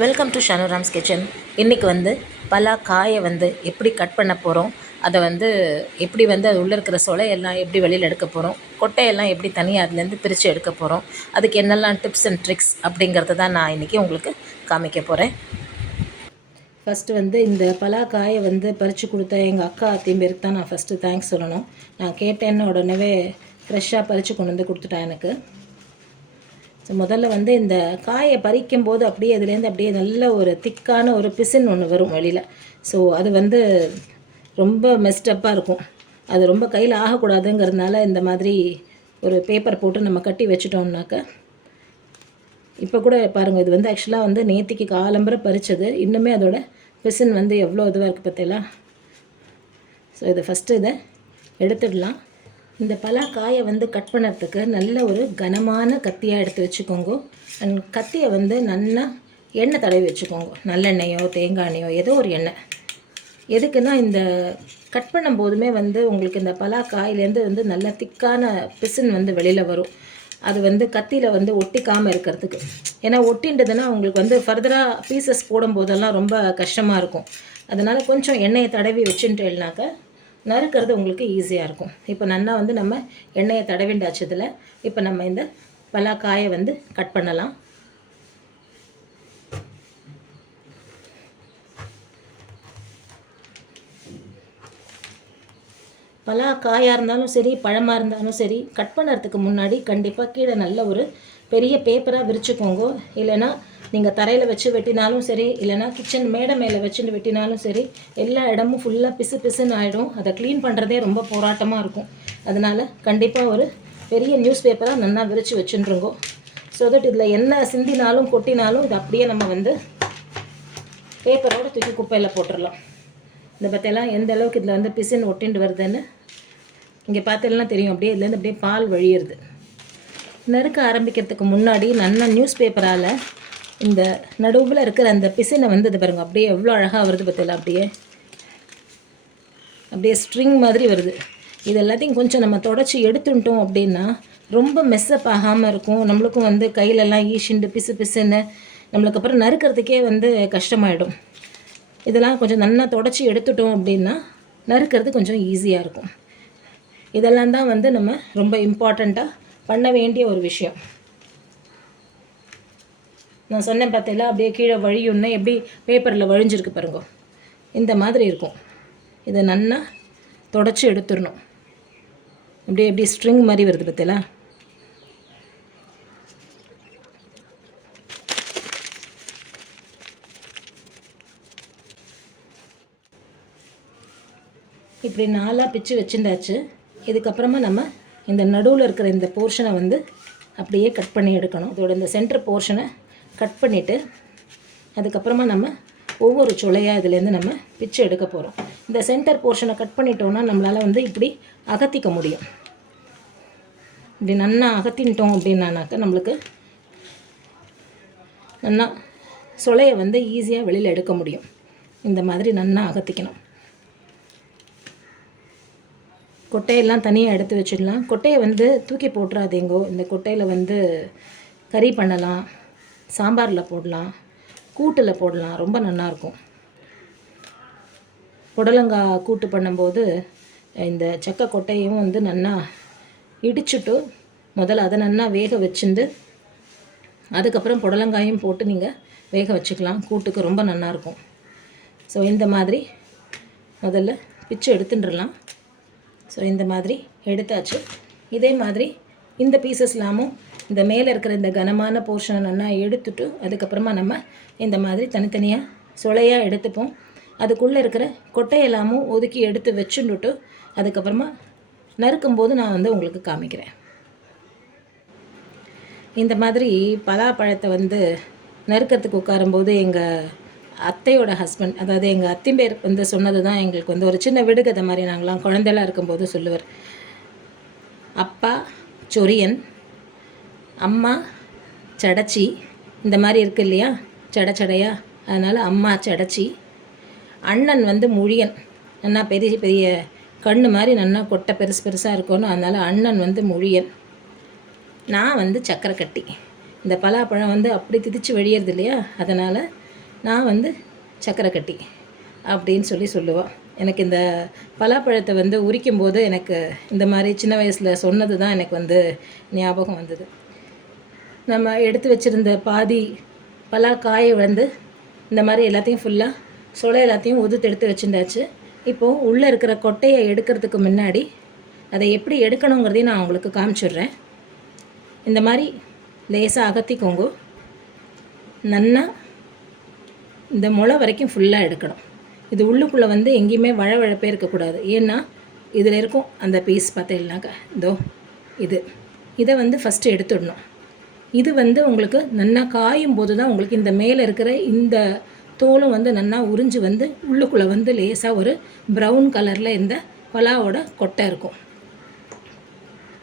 Welcome to ஷனுராம்ஸ் kitchen இன்றைக்கி வந்து பலா காயை வந்து எப்படி கட் பண்ண போகிறோம் அதை வந்து எப்படி வந்து அது உள்ளே இருக்கிற சொலையெல்லாம் எப்படி வெளியில் எடுக்க போகிறோம் கொட்டையெல்லாம் எப்படி தனியாக அதுலேருந்து பிரித்து எடுக்க போகிறோம் அதுக்கு என்னெல்லாம் டிப்ஸ் அண்ட் ட்ரிக்ஸ் அப்படிங்கிறத தான் நான் இன்றைக்கி உங்களுக்கு காமிக்க போகிறேன் ஃபஸ்ட்டு வந்து இந்த பலா காயை வந்து பறித்து கொடுத்த எங்கள் அக்கா அத்தையும் பேருக்கு தான் நான் ஃபஸ்ட்டு தேங்க்ஸ் சொல்லணும். நான் கேட்டேன்னு உடனே ஃப்ரெஷ்ஷாக பறித்து கொண்டு வந்து கொடுத்துட்டேன் எனக்கு. ஸோ முதல்ல வந்து இந்த காயை பறிக்கும் போது அப்படியே அதுலேருந்து அப்படியே நல்ல ஒரு திக்கான ஒரு பிசின் ஒன்று வரும் வெளியில் ஸோ அது வந்து ரொம்ப மெஸ்டப்பாக இருக்கும். அது ரொம்ப கையில் ஆகக்கூடாதுங்கிறதுனால இந்த மாதிரி ஒரு பேப்பர் போட்டு நம்ம கட்டி வச்சிட்டோம்னாக்க இப்போ கூட பாருங்கள் இது வந்து ஆக்சுவலாக வந்து நேத்திக்கு காலம்பரை பறித்தது இன்னுமே அதோட பிசின் வந்து எவ்வளோ இதுவாக இருக்குது பார்த்தீங்களா? ஸோ இதை ஃபஸ்ட்டு இதை எடுத்துடலாம். இந்த பலாக்காயை வந்து கட் பண்ணுறதுக்கு நல்ல ஒரு கனமான கத்தியாக எடுத்து வச்சுக்கோங்க. அண்ட் கத்தியை வந்து நல்லா எண்ணெய் தடவி வச்சுக்கோங்க. நல்லெண்ணெயோ தேங்காய் எண்ணெயோ ஏதோ ஒரு எண்ணெய். எதுக்குன்னா இந்த கட் பண்ணும் போதுமே வந்து உங்களுக்கு இந்த பலாக்காயிலேருந்து வந்து நல்ல திக்கான பிசின் வந்து வெளியில் வரும். அது வந்து கத்தியில் வந்து ஒட்டிக்காமல் இருக்கிறதுக்கு. ஏன்னா ஒட்டின்றதுன்னா உங்களுக்கு வந்து ஃபர்தராக பீசஸ் போடும்போதெல்லாம் ரொம்ப கஷ்டமாக இருக்கும். அதனால் கொஞ்சம் எண்ணெயை தடவி வச்சுட்டேன்னாக்க நறுக்கிறது உங்களுக்கு ஈஸியாக இருக்கும். இப்போ நன்னா வந்து நம்ம எண்ணெயை தடவிண்டாச்சதில் இப்போ நம்ம இந்த பலாக்காயை வந்து கட் பண்ணலாம். பலா காயாக இருந்தாலும் சரி பழமாக இருந்தாலும் சரி கட் பண்ணுறதுக்கு முன்னாடி கண்டிப்பாக கீழே நல்ல ஒரு பெரிய பேப்பராக விரிச்சுக்கோங்க. இல்லைன்னா நீங்கள் தரையில் வச்சு வெட்டினாலும் சரி இல்லைனா கிச்சன் மேடை மேலே வச்சுட்டு வெட்டினாலும் சரி எல்லா இடமும் ஃபுல்லாக பிசு பிசுன்னு ஆகிடும் அதை க்ளீன் பண்ணுறதே ரொம்ப போராட்டமாக இருக்கும். அதனால் கண்டிப்பாக ஒரு பெரிய நியூஸ் பேப்பராக நல்லா விரித்து வச்சுட்டுருங்கோ ஸோ தட் இதில் என்ன சிந்தினாலும் கொட்டினாலும் இது அப்படியே நம்ம வந்து பேப்பரோடு தூக்கி குப்பையில் போட்டுடலாம் இந்த பற்றியெல்லாம் எந்த அளவுக்கு இதில் வந்து பிசுன்னு ஒட்டிண்டு வருதுன்னு இங்கே பார்த்தெல்லாம் தெரியும். அப்படியே இதுலேருந்து அப்படியே பால் வழியிறது. நறுக்க ஆரம்பிக்கிறதுக்கு முன்னாடி நல்லா நியூஸ் பேப்பரால் இந்த நடுவில் இருக்கிற அந்த பிசினை வந்து இது பாருங்கள் அப்படியே எவ்வளோ அழகாக வருது பார்த்தல அப்படியே. அப்படியே ஸ்ட்ரிங் மாதிரி வருது. இது எல்லாத்தையும் கொஞ்சம் நம்ம தொடச்சி எடுத்துட்டோம் அப்படின்னா ரொம்ப மெஸ்ஸப் ஆகாமல் இருக்கும். நம்மளுக்கும் வந்து கையிலெல்லாம் ஈஷிண்டு பிசு பிசுன்னு நம்மளுக்கு அப்புறம் நறுக்கிறதுக்கே வந்து கஷ்டமாயிடும். இதெல்லாம் கொஞ்சம் நல்லா தொடச்சி எடுத்துட்டோம் அப்படின்னா நறுக்கிறது கொஞ்சம் ஈஸியாக இருக்கும். இதெல்லாம் தான் வந்து நம்ம ரொம்ப இம்பார்ட்டண்ட்டாக பண்ண வேண்டிய ஒரு விஷயம். நான் சொன்னேன் பார்த்தீங்களா அப்படியே கீழே வழியுன்னு எப்படி பேப்பரில் வழிஞ்சிருக்கு பாருங்க. இந்த மாதிரி இருக்கும். இதை நல்லா தொடச்சி எடுத்துடணும். அப்படியே எப்படி ஸ்ட்ரிங் மாதிரி வருது பார்த்தீங்களா இப்படி நாலாக பிச்சு வச்சுருந்தாச்சு. இதுக்கப்புறமா நம்ம இந்த நடுவில் இருக்கிற இந்த போர்ஷனை வந்து அப்படியே கட் பண்ணி எடுக்கணும். இதோட இந்த சென்டர் போர்ஷனை கட் பண்ணிவிட்டு அதுக்கப்புறமா நம்ம ஒவ்வொரு சுளையாக இதுலேருந்து நம்ம பிச்சு எடுக்க போகிறோம் இந்த சென்டர் போர்ஷனை கட் பண்ணிட்டோம்னா நம்மளால் வந்து இப்படி அகத்திக்க முடியும். இப்படி நன்னா அகத்தின்ட்டோம் அப்படின்னானாக்கா நம்மளுக்கு நன்னா சுளையை வந்து ஈஸியாக வெளியில் எடுக்க முடியும். இந்த மாதிரி நன்னா அகத்திக்கணும். கொட்டையெல்லாம் தனியாக எடுத்து வச்சிடலாம். கொட்டையை வந்து தூக்கி போட்டுறாதீங்கோ. இந்த கொட்டையில் வந்து கறி பண்ணலாம். சாம்பாரில் போடலாம் கூட்டில் போடலாம் ரொம்ப நல்லாயிருக்கும். புடலங்காய் கூட்டு பண்ணும்போது இந்த செக்க கொட்டையும் வந்து நல்லா இடிச்சுட்டு முதல்ல அதை நல்லா வேக வச்சுருந்து அதுக்கப்புறம் புடலங்காயும் போட்டு நீங்கள் வேக வச்சுக்கலாம். கூட்டுக்கு ரொம்ப நல்லாயிருக்கும். ஸோ இந்த மாதிரி முதல்ல பிச்சு எடுத்துட்டுலாம் ஸோ இந்த மாதிரி எடுத்தாச்சு. இதே மாதிரி இந்த பீசஸ் இந்த மேலே இருக்கிற இந்த கனமான போர்ஷனை நல்லா எடுத்துட்டு அதுக்கப்புறமா நம்ம இந்த மாதிரி தனித்தனியாக சுளையாக எடுத்துப்போம். அதுக்குள்ளே இருக்கிற கொட்டையெல்லாமும் ஒதுக்கி எடுத்து வச்சுட்டுட்டு அதுக்கப்புறமா நறுக்கும்போது நான் வந்து உங்களுக்கு காமிக்கிறேன். இந்த மாதிரி பலாப்பழத்தை வந்து நறுக்கிறதுக்கு உட்காரும்போது எங்கள் அத்தையோட ஹஸ்பண்ட் அதாவது எங்கள் அத்தின் பேர் வந்து சொன்னது தான் எங்களுக்கு வந்து ஒரு சின்ன விடுகதை மாதிரி. நாங்களாம் குழந்தைலாம் இருக்கும்போது சொல்லுவார் அப்பா சொரியன் அம்மா சடச்சி இந்த மாதிரி இருக்கு இல்லையா? சட சடையா. அதனால் அம்மா சடச்சி. அண்ணன் வந்து முழியன். நல்லா பெரிய பெரிய கண் மாதிரி நல்லா கொட்டை பெருசு பெருசாக இருக்கணும். அதனால் அண்ணன் வந்து முழியன். நான் வந்து சக்கரை கட்டி இந்த பலாப்பழம் வந்து அப்படி திதிச்சு வழியறது இல்லையா? அதனால் நான் வந்து சக்கரை கட்டி அப்படின்னு சொல்லி சொல்லுவாள் எனக்கு இந்த பலாப்பழத்தை வந்து உரிக்கும் போது எனக்கு இந்த மாதிரி சின்ன வயசில் சொன்னது தான் எனக்கு வந்து ஞாபகம் வந்தது. நம்ம எடுத்து வச்சுருந்த பாதி பலா காயை வந்து இந்த மாதிரி எல்லாத்தையும் ஃபுல்லாக சொலை எல்லாத்தையும் உதுத்து எடுத்து வச்சுருந்தாச்சு. இப்போது உள்ளே இருக்கிற கொட்டையை எடுக்கிறதுக்கு முன்னாடி அதை எப்படி எடுக்கணுங்கிறதையும் நான் உங்களுக்கு காமிச்சிடுறேன். இந்த மாதிரி லேசாக அகத்திக்கோங்க. நன்னா இந்த முளை வரைக்கும் ஃபுல்லாக எடுக்கணும். இது உள்ளுக்குள்ளே வந்து எங்கேயுமே வழவழப்பே இருக்கக்கூடாது. ஏன்னா இதில் இருக்கும் அந்த பீஸ் பார்த்தீங்கன்னாக்கா இதோ இது. இதை வந்து ஃபஸ்ட்டு எடுத்துடணும். இது வந்து உங்களுக்கு நன்னா காயும் போது தான் உங்களுக்கு இந்த மேலே இருக்கிற இந்த தோலும் வந்து நன்னா உறிஞ்சு வந்து உள்ளுக்குள்ளே வந்து லேசாக ஒரு ப்ரௌன் கலரில் இந்த பலாவோட கொட்டை இருக்கும்.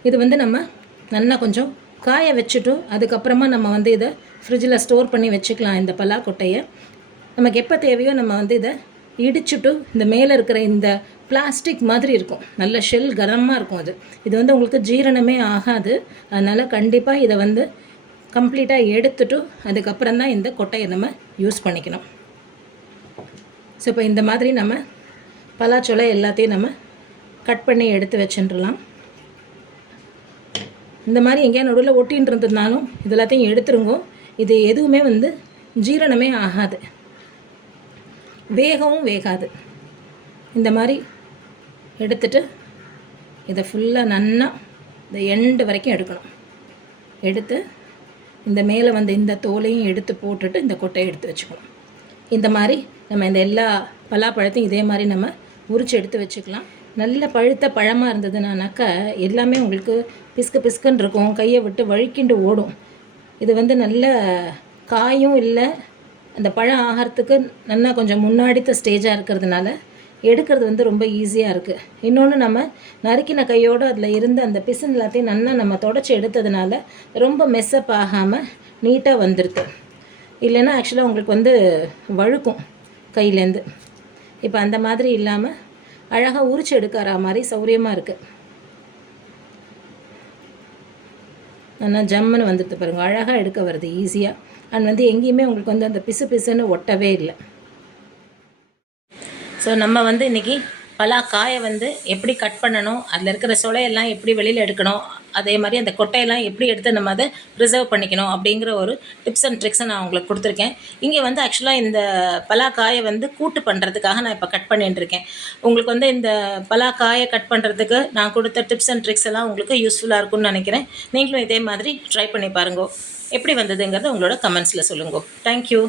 இது வந்து நம்ம நல்லா கொஞ்சம் காய வச்சுட்டு அதுக்கப்புறமா நம்ம வந்து இதை ஃப்ரிட்ஜில் ஸ்டோர் பண்ணி வச்சுக்கலாம் இந்த பலா கொட்டையை. நமக்கு எப்போ தேவையோ நம்ம வந்து இதை இடிச்சுட்டு இந்த மேலே இருக்கிற இந்த பிளாஸ்டிக் மாதிரி இருக்கும். நல்ல ஷெல் கனமாக இருக்கும் அது. இது வந்து உங்களுக்கு ஜீரணமே ஆகாது. அதனால் கண்டிப்பாக இதை வந்து கம்ப்ளீட்டாக எடுத்துட்டு அதுக்கப்புறம் தான் இந்த கொட்டையை நம்ம யூஸ் பண்ணிக்கணும். ஸோ இப்போ இந்த மாதிரி நம்ம பலாச்சொலை எல்லாத்தையும் நம்ம கட் பண்ணி எடுத்து வச்சுட்டுலாம் இந்த மாதிரி எங்கேயா நடுவில் ஒட்டின்னு இருந்ததுனாலும் இது எல்லாத்தையும் எடுத்துருங்க. இது எதுவுமே வந்து ஜீரணமே ஆகாது. வேகவும் வேகாது. இந்த மாதிரி எடுத்துட்டு இதை ஃபுல்லாக நன்னா இந்த எண்டு வரைக்கும் எடுக்கணும். எடுத்து இந்த மேலே வந்து இந்த தோலையும் எடுத்து போட்டுட்டு இந்த கொட்டையை எடுத்து வச்சுக்கணும். இந்த மாதிரி நம்ம இந்த எல்லா பலாப்பழத்தையும் இதே மாதிரி நம்ம உரிச்சு எடுத்து வச்சுக்கலாம். நல்ல பழுத்த பழமாக இருந்ததுனாக்கா எல்லாமே உங்களுக்கு பிஸ்கு பிஸ்குன்னு இருக்கும். கையை விட்டு வழுக்கிண்டு ஓடும். இது வந்து நல்ல காயும் இல்லை அந்த பழம் ஆகிறதுக்கு நல்லா கொஞ்சம் முன்னாடித்த ஸ்டேஜாக இருக்கிறதுனால எடுக்கிறது வந்து ரொம்ப ஈஸியாக இருக்குது இன்னொன்று நம்ம நறுக்கின கையோடு அதில் இருந்த அந்த பிசின் எல்லாத்தையும் நல்லா நம்ம தொடச்சி எடுத்ததுனால ரொம்ப மெஸ்அப் ஆகாமல் நீட்டாக வந்துடுது இல்லைன்னா ஆக்சுவலாக உங்களுக்கு வந்து வழுக்கும் கையிலேருந்து இப்போ அந்த மாதிரி இல்லாமல் அழகாக உரிச்சு எடுக்கிற மாதிரி சௌரியமாக இருக்குது நல்லா ஜம்முன்னு வந்துடுது பாருங்கள் அழகாக எடுக்க வருது ஈஸியாக அண்ட் வந்து எங்கேயுமே உங்களுக்கு வந்து அந்த பிசு பிசுன்னு ஒட்டவே இல்லை. ஸோ நம்ம வந்து இன்றைக்கி பலா காயை வந்து எப்படி கட் பண்ணணும் அதில் இருக்கிற சுளையெல்லாம் எப்படி வெளியில் எடுக்கணும் அதே மாதிரி அந்த கொட்டையெல்லாம் எப்படி எடுத்து நம்ம அதை ப்ரிசர்வ் பண்ணிக்கணும் அப்படிங்கிற ஒரு டிப்ஸ் அண்ட் ட்ரிக்ஸை நான் உங்களுக்கு கொடுத்துருக்கேன். இங்கே வந்து ஆக்சுவலாக இந்த பலா காயை வந்து கூட்டு பண்ணுறதுக்காக நான் இப்போ கட் பண்ணிட்டுருக்கேன் உங்களுக்கு வந்து இந்த பலா காயை கட் பண்ணுறதுக்கு நான் கொடுத்த டிப்ஸ் அண்ட் ட்ரிக்ஸ் எல்லாம் உங்களுக்கு யூஸ்ஃபுல்லாக இருக்கும்னு நினைக்கிறேன். நீங்களும் இதே மாதிரி ட்ரை பண்ணி பாருங்க. எப்படி வந்ததுங்கிறத உங்களோட கமெண்ட்ஸில் சொல்லுங்க. தேங்க்யூ